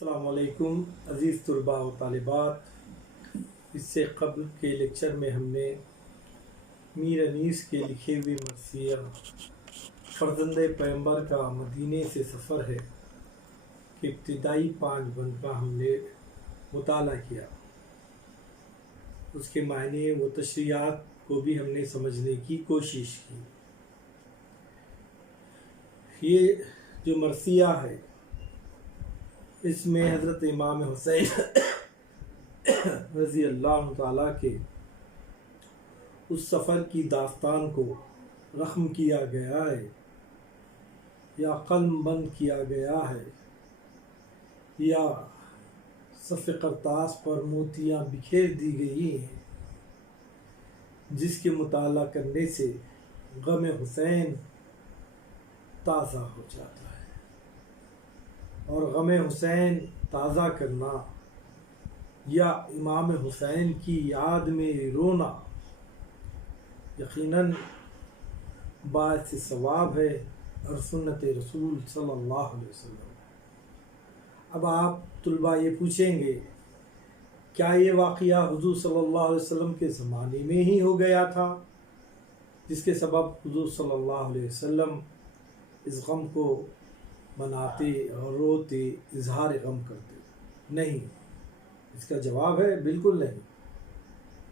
السلام علیکم عزیز طلباء و طالبات۔ اس سے قبل کے لیکچر میں ہم نے میر انیس کے لکھے ہوئے مرثیہ فرزند پیغمبر کا مدینے سے سفر ہے کہ ابتدائی 5 بند کا ہم نے مطالعہ کیا، اس کے معنی و تشریحات کو بھی ہم نے سمجھنے کی کوشش کی۔ یہ جو مرثیہ ہے اس میں حضرت امام حسین رضی اللہ تعالیٰ کے اس سفر کی داستان کو رقم کیا گیا ہے یا قلم بند کیا گیا ہے یا صف کرتاس پر موتیاں بکھیر دی گئی ہیں، جس کے مطالعہ کرنے سے غم حسین تازہ ہو جاتا ہے، اور غم حسین تازہ کرنا یا امام حسین کی یاد میں رونا یقیناً باعث ثواب ہے اور سنت رسول صلی اللہ علیہ وسلم۔ اب آپ طلباء یہ پوچھیں گے کیا یہ واقعہ حضور صلی اللہ علیہ وسلم کے زمانے میں ہی ہو گیا تھا جس کے سبب حضور صلی اللہ علیہ وسلم اس غم کو مناتے اور روتے، اظہار غم کرتے؟ نہیں، اس کا جواب ہے بالکل نہیں،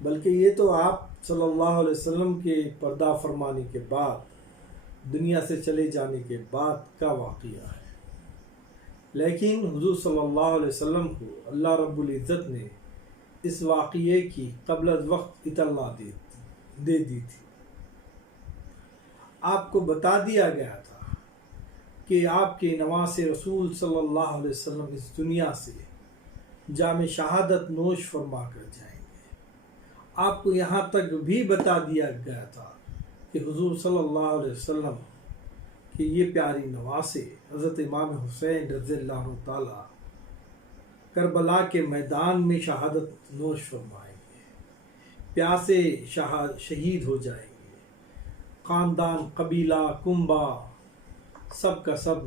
بلکہ یہ تو آپ صلی اللہ علیہ وسلم کے پردہ فرمانے کے بعد، دنیا سے چلے جانے کے بعد کا واقعہ ہے۔ لیکن حضور صلی اللہ علیہ وسلم کو اللہ رب العزت نے اس واقعے کی قبل از وقت اطلاع دے دی تھی۔ آپ کو بتا دیا گیا تھا کہ آپ کے نواز رسول صلی اللہ علیہ وسلم اس دنیا سے جام شہادت نوش فرما کر جائیں گے۔ آپ کو یہاں تک بھی بتا دیا گیا تھا کہ حضور صلی اللہ علیہ وسلم کہ یہ پیاری نواسے حضرت امام حسین رضی اللہ تعالی کربلا کے میدان میں شہادت نوش فرمائیں گے، پیاسے شہید ہو جائیں گے، خاندان، قبیلہ، کنبہ سب کا سب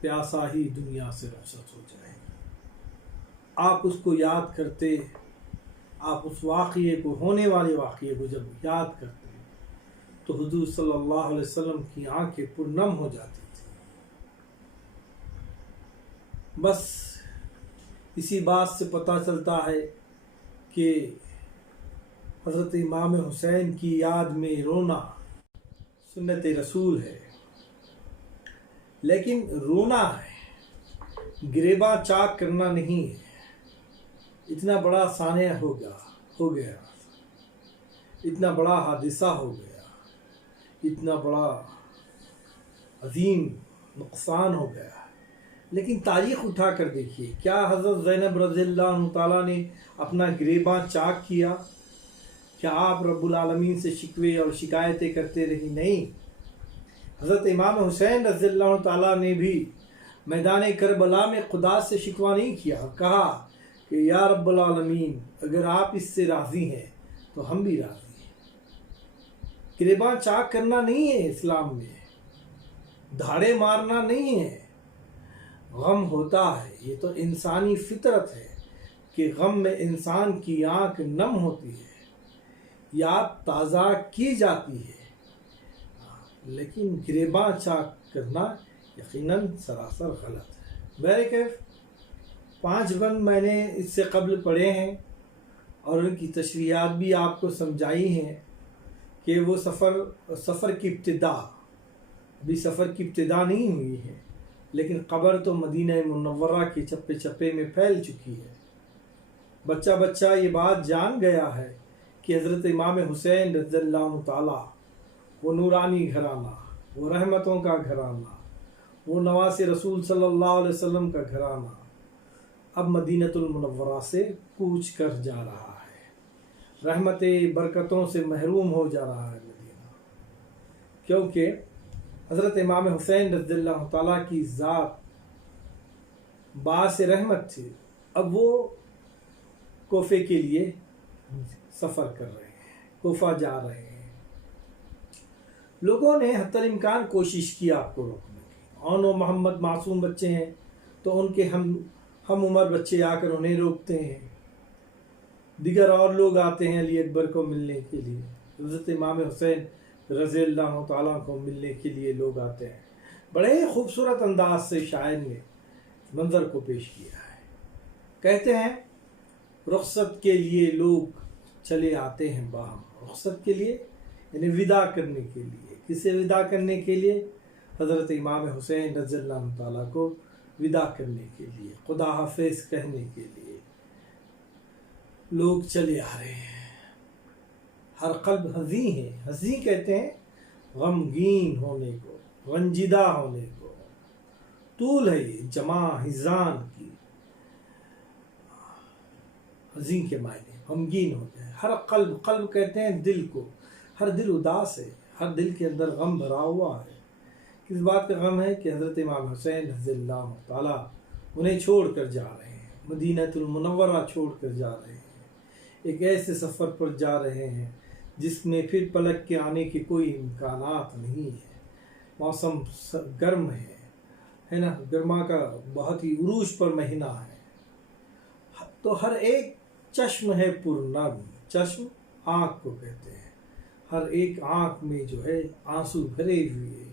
پیاسا ہی دنیا سے رخصت ہو جائیں گے۔ آپ اس کو یاد کرتے، آپ اس واقعے کو، ہونے والے واقعے کو جب یاد کرتے تو حضور صلی اللہ علیہ وسلم کی آنکھیں پرنم ہو جاتی تھی۔ بس اسی بات سے پتہ چلتا ہے کہ حضرت امام حسین کی یاد میں رونا سنت رسول ہے، لیکن رونا ہے، گریباں چاک کرنا نہیں ہے۔ اتنا بڑا سانحہ ہو گیا، اتنا بڑا حادثہ ہو گیا، اتنا بڑا عظیم نقصان ہو گیا، لیکن تاریخ اٹھا کر دیکھیے، کیا حضرت زینب رضی اللہ عنہ تعالیٰ نے اپنا گریباں چاک کیا؟ کیا آپ رب العالمین سے شکوے اور شکایتیں کرتے رہی؟ نہیں، حضرت امام حسین رضی اللہ عنہ تعالیٰ نے بھی میدان کربلا میں خدا سے شکوہ نہیں کیا، کہا کہ یا رب العالمین اگر آپ اس سے راضی ہیں تو ہم بھی راضی ہیں۔ گریباں چاک کرنا نہیں ہے اسلام میں، دھاڑے مارنا نہیں ہے۔ غم ہوتا ہے، یہ تو انسانی فطرت ہے کہ غم میں انسان کی آنکھ نم ہوتی ہے، یاد تازہ کی جاتی ہے، لیکن گریباں چاک کرنا یقیناً سراسر غلط ہے۔ بہرکیف 5 بند میں نے اس سے قبل پڑھے ہیں اور ان کی تشریحات بھی آپ کو سمجھائی ہیں کہ وہ سفر کی ابتدا، ابھی سفر کی ابتدا نہیں ہوئی ہے، لیکن قبر تو مدینہ منورہ کے چپے چپے میں پھیل چکی ہے۔ بچہ بچہ یہ بات جان گیا ہے کہ حضرت امام حسین رضی اللہ عنہ تعالیٰ وہ نورانی گھرانہ، وہ رحمتوں کا گھرانہ، وہ نواز رسول صلی اللہ علیہ وسلم کا گھرانہ اب مدینۃ المنورہ سے کوچ کر جا رہا ہے، رحمتیں برکتوں سے محروم ہو جا رہا ہے مدینہ، کیونکہ حضرت امام حسین رضی اللہ تعالیٰ کی ذات باعث رحمت تھی۔ اب وہ کوفے کے لیے سفر کر رہے ہیں، کوفہ جا رہے ہیں۔ لوگوں نے حتی الامکان کوشش کی آپ کو روکنے کی، اور وہ محمد معصوم بچے ہیں تو ان کے ہم عمر بچے آ کر انہیں روکتے ہیں، دیگر اور لوگ آتے ہیں علی اکبر کو ملنے کے لیے، حضرت امام حسین رضی اللہ تعالیٰ کو ملنے کے لیے لوگ آتے ہیں۔ بڑے ہی خوبصورت انداز سے شاعر نے منظر کو پیش کیا ہے۔ کہتے ہیں رخصت کے لیے لوگ چلے آتے ہیں باہم، رخصت کے لیے یعنی ودا کرنے کے لیے، کسے ودا کرنے کے لیے؟ حضرت امام حسین رضی اللہ تعالیٰ کو ودا کرنے کے لیے، خدا حافظ کہنے کے لیے لوگ چلے آ رہے ہیں۔ ہر قلب حزین ہے، حزین کہتے ہیں غمگین ہونے کو، رنجیدہ ہونے کو، طول ہے یہ جمع حزان کی، حزین کے معنی غمگین ہوتے ہیں۔ ہر قلب، قلب کہتے ہیں دل کو، ہر دل اداس ہے، ہر دل کے اندر غم بھرا ہوا ہے۔ کس بات کا غم ہے؟ کہ حضرت امام حسین رضی اللہ تعالیٰ انہیں چھوڑ کر جا رہے ہیں، مدینہ المنورہ چھوڑ کر جا رہے ہیں، ایک ایسے سفر پر جا رہے ہیں جس میں پھر پلٹ کے آنے کے کوئی امکانات نہیں ہے۔ موسم گرم ہے نا، گرما کا بہت ہی عروج پر مہینہ ہے، تو ہر ایک چشم ہے پرنم، چشم آنکھ کو کہتے ہیں، ہر ایک آنکھ میں جو ہے آنسو بھرے ہوئے،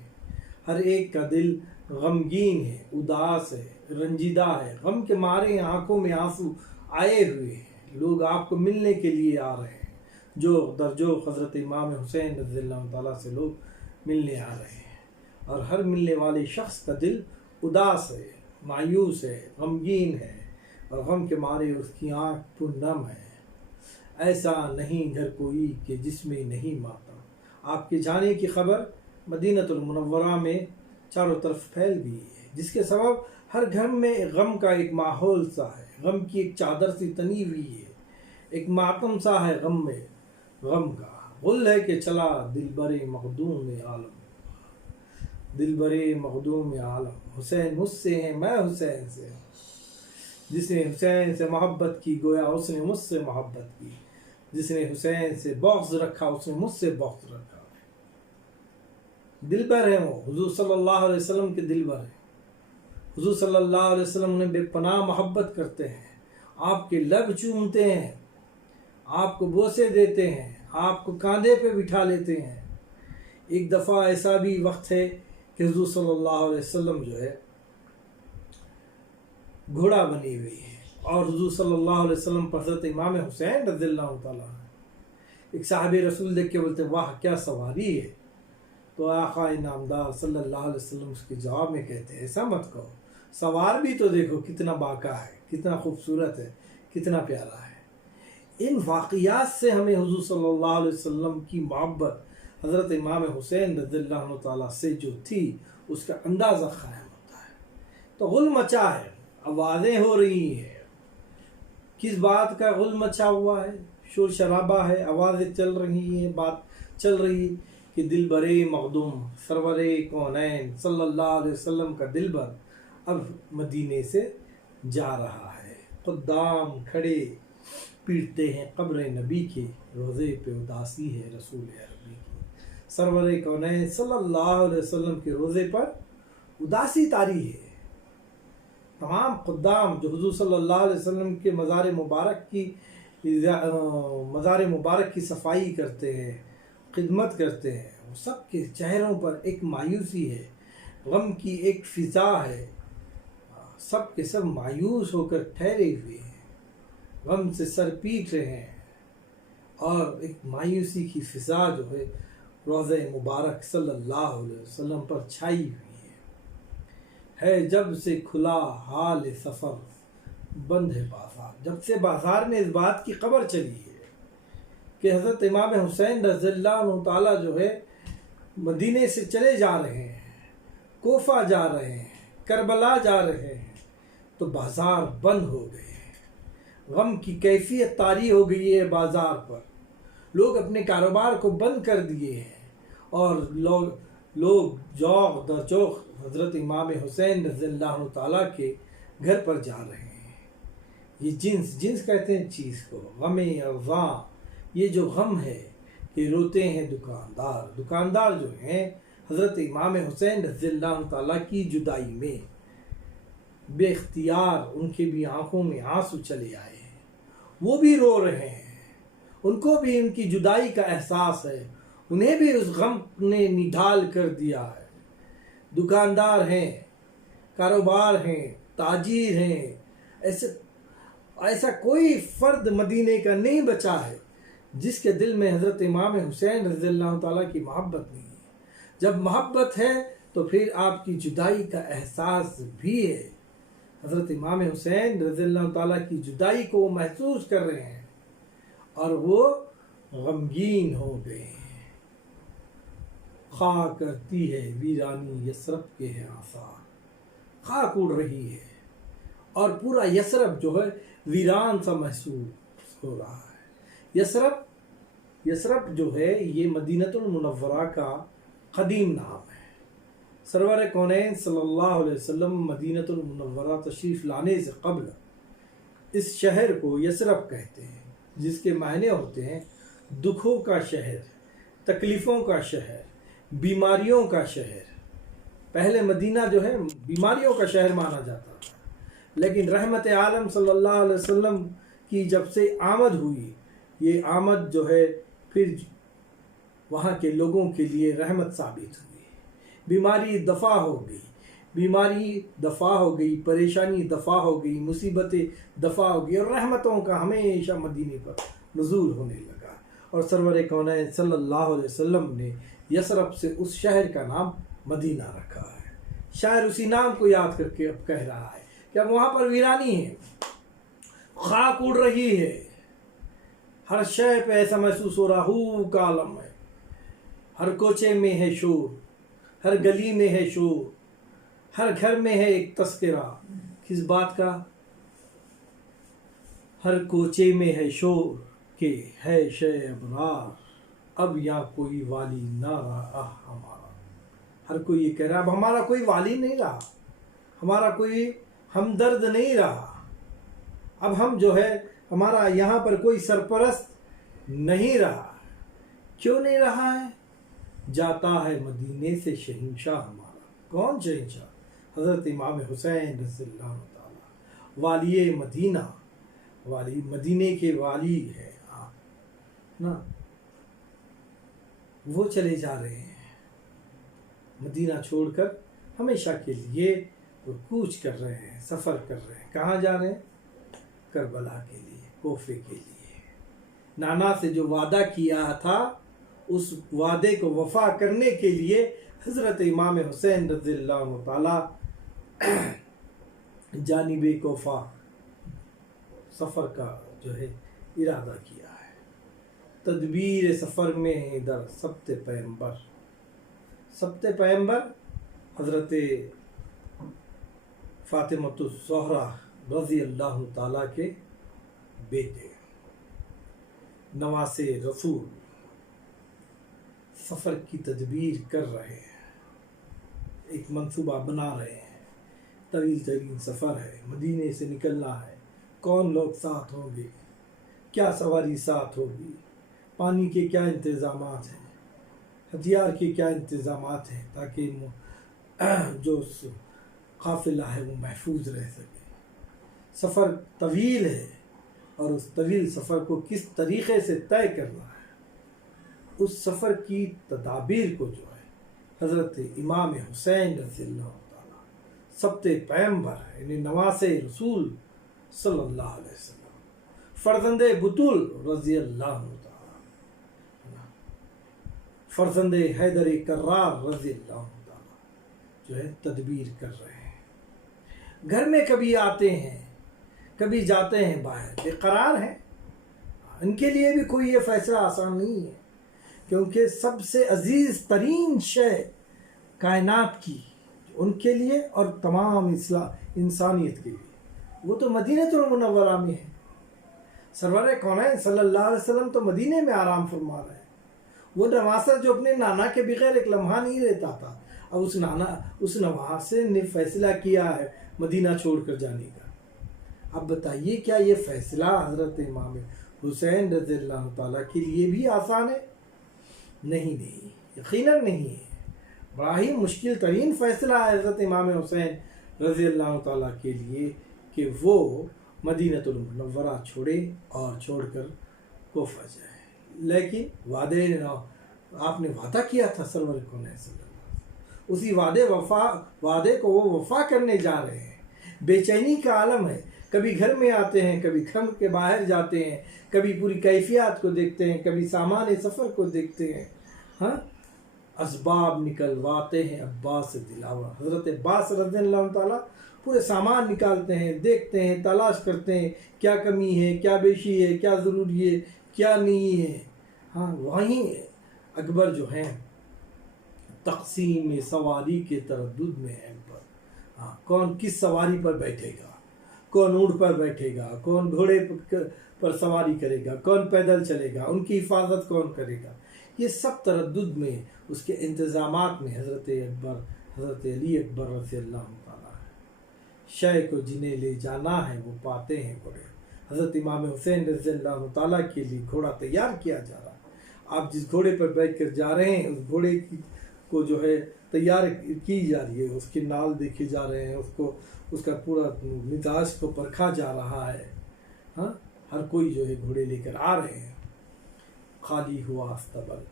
ہر ایک کا دل غمگین ہے، اداس ہے، رنجیدہ ہے، غم کے مارے آنکھوں میں آنسو آئے ہوئے ہیں۔ لوگ آپ کو ملنے کے لیے آ رہے ہیں، جو درجو حضرت امام حسین رضی اللہ تعالیٰ سے لوگ ملنے آ رہے ہیں، اور ہر ملنے والے شخص کا دل اداس ہے، مایوس ہے، غمگین ہے، اور غم کے مارے اس کی آنکھ پرنم ہے۔ ایسا نہیں گھر کوئی کہ جس میں نہیں ماتم، آپ کے جانے کی خبر مدینہ المنورہ میں چاروں طرف پھیل گئی ہے، جس کے سبب ہر گھر میں غم کا ایک ماحول سا ہے، غم کی ایک چادر سی تنی ہوئی ہے، ایک ماتم سا ہے غم میں، غم کا غل ہے کہ چلا دل برے مخدوم عالم، دل برے مخدوم عالم، حسین مجھ سے ہیں میں حسین سے ہوں، جس نے حسین سے محبت کی گویا اس نے مجھ سے محبت کی، جس نے حسین سے بغض رکھا اس نے مجھ سے بغض رکھا۔ دل بر ہیں وہ، حضور صلی اللہ علیہ وسلم کے دل بر ہیں، حضور صلی اللہ علیہ وسلم انہیں بے پناہ محبت کرتے ہیں، آپ کے لب چومتے ہیں، آپ کو بوسے دیتے ہیں، آپ کو کاندھے پہ بٹھا لیتے ہیں۔ ایک دفعہ ایسا بھی وقت ہے کہ حضور صلی اللہ علیہ وسلم جو ہے گھوڑا بنی ہوئی ہے، اور حضور صلی اللہ علیہ وسلم پر حضرت امام حسین رضی اللہ تعالیٰ ایک صحابی رسول دیکھ کے بولتے واہ کیا سواری ہے، تو آقا نامدار صلی اللہ علیہ وسلم اس کے جواب میں کہتے ہیں ایسا مت کہو، سوار بھی تو دیکھو کتنا باقا ہے، کتنا خوبصورت ہے، کتنا پیارا ہے۔ ان واقعات سے ہمیں حضور صلی اللہ علیہ وسلم کی محبت حضرت امام حسین رضی اللہ تعالیٰ سے جو تھی اس کا اندازہ قائم ہوتا ہے۔ تو غل مچا ہے، آوازیں ہو رہی ہیں، کس بات کا غل مچا ہوا ہے؟ شور شرابہ ہے، آوازیں چل رہی ہیں، بات چل رہی کہ دل برے مخدوم سرور کونین صلی اللہ علیہ وسلم کا دل بر اب مدینے سے جا رہا ہے، خدام کھڑے پیٹتے ہیں قبر نبی کے، روزے پہ اداسی ہے رسول عربی کی، سرور کونین صلی اللہ علیہ وسلم کے روزے پر اداسی طاری ہے۔ تمام خدام جو حضور صلی اللہ علیہ وسلم کے مزار مبارک کی صفائی کرتے ہیں، خدمت کرتے ہیں، وہ سب کے چہروں پر ایک مایوسی ہے، غم کی ایک فضا ہے، سب کے سب مایوس ہو کر ٹھہرے ہوئے ہیں، غم سے سر پیٹ رہے ہیں، اور ایک مایوسی کی فضا جو ہے روضہ مبارک صلی اللہ علیہ وسلم پر چھائی ہوئی ہے جب سے کھلا حال سفر بند ہے بازار، جب سے بازار میں اس بات کی خبر چلی ہے کہ حضرت امام حسین رضی اللہ تعالیٰ جو ہے مدینے سے چلے جا رہے ہیں، کوفہ جا رہے ہیں، کربلا جا رہے ہیں، تو بازار بند ہو گئے ہیں، غم کی کیفیت طاری ہو گئی ہے بازار پر، لوگ اپنے کاروبار کو بند کر دیے ہیں، اور لوگ جوق در جوق حضرت امام حسین رضی اللہ تعالیٰ کے گھر پر جا رہے ہیں۔ یہ جنس کہتے ہیں چیز کو، غم ارضاں، یہ جو غم ہے کہ روتے ہیں دکاندار جو ہیں حضرت امام حسین رضی اللہ تعالیٰ کی جدائی میں، بے اختیار ان کے بھی آنکھوں میں آنسو چلے آئے ہیں، وہ بھی رو رہے ہیں، ان کو بھی ان کی جدائی کا احساس ہے، انہیں بھی اس غم نے نڈھال کر دیا ہے۔ دکاندار ہیں، کاروبار ہیں، تاجر ہیں، ایسا کوئی فرد مدینے کا نہیں بچا ہے جس کے دل میں حضرت امام حسین رضی اللہ تعالیٰ کی محبت نہیں ہے۔ جب محبت ہے تو پھر آپ کی جدائی کا احساس بھی ہے۔ حضرت امام حسین رضی اللہ تعالیٰ کی جدائی کو وہ محسوس کر رہے ہیں اور وہ غمگین ہو گئے ہیں۔ خاک کرتی ہے ویرانی یثرب کے ہیں آثار، خاک اڑ رہی ہے اور پورا یثرب جو ہے ویران سا محسوس ہو رہا ہے۔ یثرب جو ہے یہ مدینۃ المنورہ کا قدیم نام ہے۔ سرور کونین صلی اللہ علیہ وسلم مدینۃ المنورہ تشریف لانے سے قبل اس شہر کو یثرب کہتے ہیں، جس کے معنی ہوتے ہیں دکھوں کا شہر، تکلیفوں کا شہر، بیماریوں کا شہر۔ پہلے مدینہ جو ہے بیماریوں کا شہر مانا جاتا تھا، لیکن رحمت عالم صلی اللہ علیہ وسلم کی جب سے آمد ہوئی، یہ آمد جو ہے پھر وہاں کے لوگوں کے لیے رحمت ثابت ہوئی۔ بیماری دفع ہو گئی، پریشانی دفع ہو گئی، مصیبتیں دفع ہو گئی، اور رحمتوں کا ہمیشہ مدینے پر نزول ہونے لگا۔ اور سرور کونین صلی اللہ علیہ وسلم نے یثرب سے اس شہر کا نام مدینہ رکھا ہے۔ شاعر اسی نام کو یاد کر کے اب کہہ رہا ہے کہ اب وہاں پر ویرانی ہے، خاک اڑ رہی ہے، ہر شے پہ ایسا محسوس ہو رہا ہو کا عالم ہے، ہر کوچے میں ہے شور، ہر گلی میں ہے شور، ہر گھر میں ہے ایک تذکرہ، کس بات کا؟ ہر کوچے میں ہے شور کہ ہے شے ابرار، اب یہاں کوئی والی نہ رہا ہمارا۔ ہر کوئی یہ کہہ رہا اب ہمارا کوئی والی نہیں رہا، ہمارا کوئی ہمدرد نہیں رہا، اب ہم جو ہے ہمارا یہاں پر کوئی سرپرست نہیں رہا۔ کیوں نہیں رہا ہے؟ جاتا ہے مدینے سے شہنشاہ ہمارا۔ کون شہنشاہ؟ حضرت امام حسین رضی اللہ تعالیٰ، والی مدینہ، والی مدینے کے والی ہے نا، وہ چلے جا رہے ہیں مدینہ چھوڑ کر، ہمیشہ کے لیے وہ کوچ کر رہے ہیں، سفر کر رہے ہیں۔ کہاں جا رہے ہیں؟ کربلا کے لیے، کوفے کے لیے۔ نانا سے جو وعدہ کیا تھا اس وعدے کو وفا کرنے کے لیے حضرت امام حسین رضی اللہ تعالی جانب کوفہ سفر کا جو ہے ارادہ کیا ہے۔ تدبیر سفر میں ادھر سبت پیمبر حضرت فاطمۃ الزہرا رضی اللہ تعالیٰ کے بیٹے، نواسے رسول، سفر کی تدبیر کر رہے ہیں، ایک منصوبہ بنا رہے ہیں۔ طویل ترین سفر ہے، مدینے سے نکلنا ہے، کون لوگ ساتھ ہوں گے، کیا سواری ساتھ ہوگی، پانی کے کیا انتظامات ہیں، ہتھیار کے کیا انتظامات ہیں، تاکہ جو قافلہ ہے وہ محفوظ رہ سکے۔ سفر طویل ہے اور اس طویل سفر کو کس طریقے سے طے کرنا ہے، اس سفر کی تدابیر کو جو ہے حضرت امام حسین رضی اللہ تعالیٰ سبت پیمبر یعنی نواس رسول صلی اللہ علیہ وسلم، فرزند بطول رضی اللہ تعالیٰ، فرزند حیدر کرار رضی اللہ تعالیٰ جو ہے تدبیر کر رہے ہیں۔ گھر میں کبھی آتے ہیں، کبھی جاتے ہیں باہر، بے قرار ہیں۔ ان کے لیے بھی کوئی یہ فیصلہ آسان نہیں ہے، کیونکہ سب سے عزیز ترین شے کائنات کی ان کے لیے اور تمام انسانیت کے لیے وہ تو مدینۃ المنورہ میں ہے۔ سرور کونین صلی اللہ علیہ وسلم تو مدینے میں آرام فرما رہے ہیں۔ وہ نواسہ جو اپنے نانا کے بغیر ایک لمحہ نہیں رہتا تھا، اب اس نواسے نے فیصلہ کیا ہے مدینہ چھوڑ کر جانے کا۔ اب بتائیے کیا یہ فیصلہ حضرت امام حسین رضی اللہ تعالیٰ کے لیے بھی آسان ہے؟ نہیں، یقیناً نہیں ہے۔ بڑا ہی مشکل ترین فیصلہ ہے حضرت امام حسین رضی اللہ تعالیٰ کے لیے کہ وہ مدینۃ المنورہ چھوڑے اور چھوڑ کر کوفہ جائے، لیکن آپ نے وعدہ کیا تھا سرور کونین صلی اللہ علیہ وسلم، اسی وعدے کو وہ وفا کرنے جا رہے ہیں۔ بے چینی کا عالم ہے، کبھی گھر میں آتے ہیں، کبھی گھر کے باہر جاتے ہیں، کبھی پوری کیفیات کو دیکھتے ہیں، کبھی سامان سفر کو دیکھتے ہیں، ہاں اسباب نکلواتے ہیں عباس دلاور۔ حضرت عباس رضی اللہ تعالیٰ پورے سامان نکالتے ہیں، دیکھتے ہیں، تلاش کرتے ہیں کیا کمی ہے، کیا بیشی ہے، کیا ضروری ہے، کیا نہیں ہے۔ ہاں وہیں اکبر جو ہیں تقسیم سواری کے تردد میں ہے اکبر۔ ہاں کون کس سواری پر بیٹھے گا، کون اونٹ پر بیٹھے گا، کون گھوڑے پر سواری کرے گا، کون پیدل چلے گا، ان کی حفاظت کون کرے گا، یہ سب تردد میں اس کے انتظامات میں حضرت علی اکبر رضی اللہ تعالیٰ شے کو جنہیں لے جانا ہے وہ پاتے ہیں گھوڑے۔ حضرت امام حسین رضی اللہ تعالیٰ کے لیے گھوڑا تیار کیا جا رہا ہے۔ آپ جس گھوڑے پر بیٹھ کر جا رہے ہیں اس گھوڑے کو جو ہے تیار کی جا رہی ہے، اس کے نال دیکھے جا رہے ہیں، اس کا پورا مزاج کو پرکھا جا رہا ہے۔ ہاں ہر کوئی جو ہے گھوڑے لے کر آ رہے ہیں۔ خالی ہوا استبل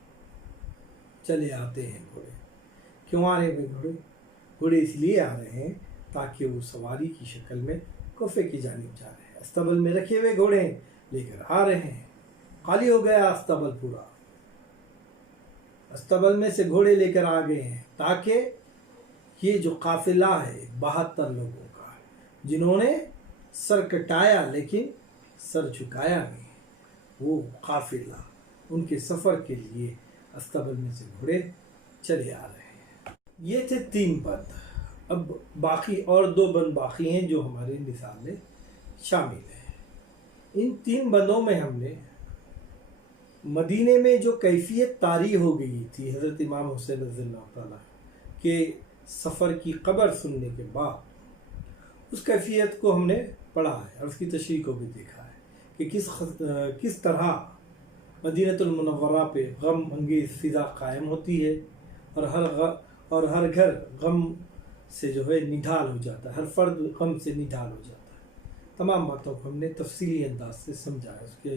چلے آتے ہیں گھوڑے۔ کیوں آ رہے ہیں گھوڑے اس لیے آ رہے ہیں تاکہ وہ سواری کی شکل میں کوفے کی جانب جا رہے ہیں۔ استبل میں رکھے ہوئے گھوڑے لے کر آ رہے ہیں۔ خالی ہو گیا استبل پورا، استبل میں سے گھوڑے لے کر آ گئے ہیں تاکہ یہ جو قافلہ ہے 72 لوگوں کا جنہوں نے سر کٹایا لیکن سر جھکایا نہیں، وہ قافلہ ان کے سفر کے لیے استبل میں سے گھوڑے چلے آ رہے ہیں۔ یہ تھے 3 بند۔ اب باقی اور 2 بند باقی ہیں جو ہمارے نصاب میں شامل ہیں۔ ان 3 بندوں میں ہم نے مدینے میں جو کیفیت طاری ہو گئی تھی حضرت امام حسین رضی اللہ تعالیٰ کے سفر کی خبر سننے کے بعد، اس کیفیت کو ہم نے پڑھا ہے اور اس کی تشریح کو بھی دیکھا ہے کہ کس طرح مدینۃ المنورہ پہ غم انگیز فضا قائم ہوتی ہے اور ہر گھر غم سے جو ہے نڈھال ہو جاتا ہے، ہر فرد غم سے نڈھال ہو جاتا ہے۔ تمام باتوں کو ہم نے تفصیلی انداز سے سمجھا ہے، اس کے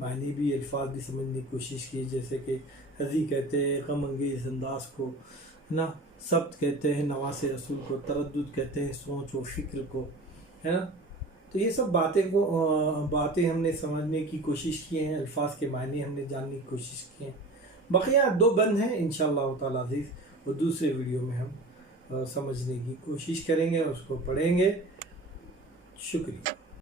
معنی بھی الفاظ بھی سمجھنے کی کوشش کی، جیسے کہ حزی کہتے ہیں غم انگیز انداز کو، ہے نا، سبت کہتے ہیں نواز رسول کو، تردد کہتے ہیں سوچ و فکر کو، ہے نا۔ تو یہ سب باتیں ہم نے سمجھنے کی کوشش کی ہیں، الفاظ کے معنی ہم نے جاننے کی کوشش کی ہیں۔ بقیہ 2 بند ہیں انشاءاللہ تعالیٰ عزیز، وہ دوسرے ویڈیو میں ہم سمجھنے کی کوشش کریں گے اور اس کو پڑھیں گے۔ شکریہ۔